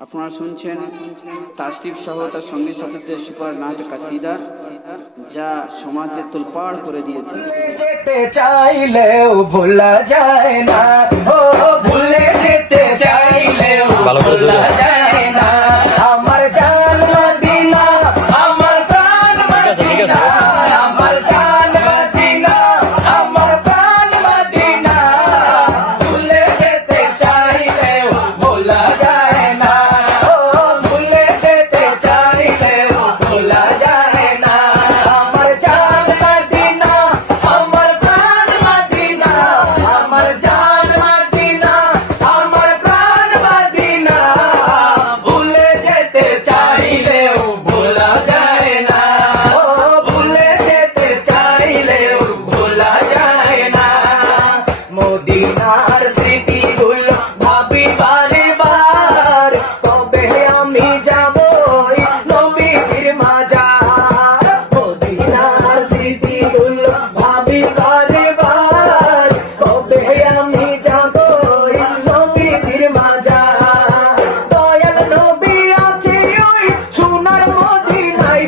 আপনারা শুনছেন তাশরিফ সহ তার সঙ্গী সাথীদের সুপার নাত কাসিদা, যা সমাজে তোলপাড় করে দিয়েছে। যেতে চাইলেও ভোলা যায় না, ও ভুলে যেতে চাইলেও ভোলা যায় না। আমার জান মদিনা, আমার প্রাণ মদিনা, আমার জান মদিনা, আমার প্রাণ মদিনা। ভুলে যেতে চাইলেও ভোলা যায় না, ও ভুলে যেতে চাইলেও ভোলা যায় না। আমার জান মদিনা, আমার প্রাণ মদিনা, আমার জান মদিনা, আমার প্রাণ মদিনা। ভুলে যেতে চাইলেও ভোলা যায় না, ও ভুলে যেতে চাইলেও ভোলা যায় না। মদিনার স্মৃতিগুলো ভাবি বারে বার, কবে আমি যাব নবীজির মাজার। মদিনার স্মৃতিগুলো ভাবি বারে বার, কবে আমি যাব নবীজির মাজার। দয়াল নবী আছে ওই সোনার মদিনায়,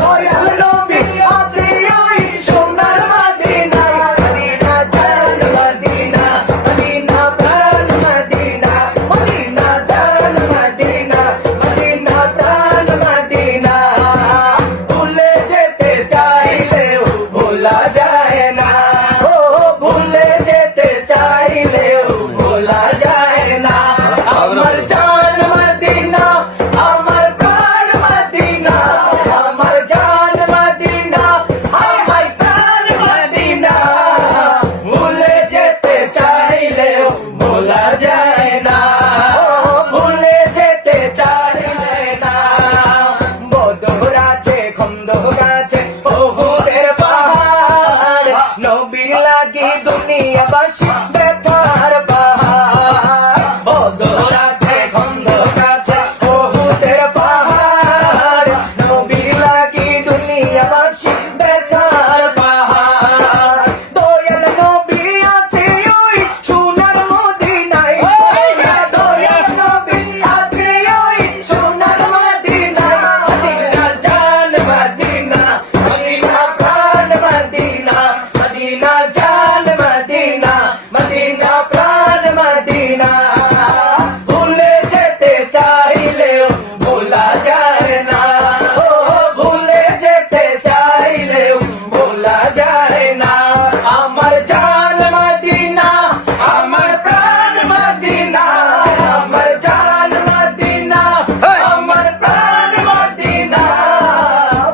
দয়াল নবী আছে ওই সোনার মদিনায়। মদিনা জান মদিনা, মদিনা প্রাণ মদিনা, মদিনা জান মদিনা, মদিনা প্রাণ মদিনা। ভুলে যেতে চাইলেও ভোলা যায় না, ও ভুলে যেতে চাইলেও ভোলা যায় না। আমার জান মদিনা, আমার প্রাণ মদিনা, আমার জান মদিনা, আমার প্রাণ মদিনা। ভুলে যেতে চাইলেও ভোলা যায় না, ও ভুলে যেতে চাইলে না। বদর আছে, খন্দর আছে, ওহুদের পাহাড়, নবীর লাগি দুনিয়াবাসী ব্যথার পাহাড়। বদর আছে, খন্দর আছে, ওহুদের পাহাড়, নবীর লাগি দুনিয়াবাসী ব্যথার পাহাড়। দয়াল নবী আছে ওই সোনার মদিনায়, দয়াল নবী আছে ওই সোনার মদিনায়। মদিনা জান মদিনা, মদিনা প্রাণ মদিনা, মদিনা জান মদিনা, মদিনা প্রাণ মদিনা। ভুলে যেতে চাইলেও ভোলা যায় না, ও ভুলে যেতে চাইলেও ভোলা যায় না। আমার জান মদিনা, আমার প্রাণ মদিনা, আমার জান মদিনা, আমার প্রাণ মদিনা।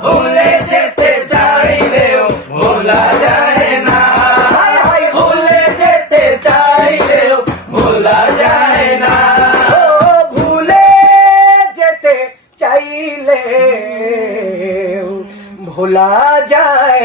ভুলে যেতে চাইলেও ভোলা যায় না, ভুলে যেতে চাইলেও ভোলা যায় না, ও ভুলে যেতে চাইলেও ভোলা যায়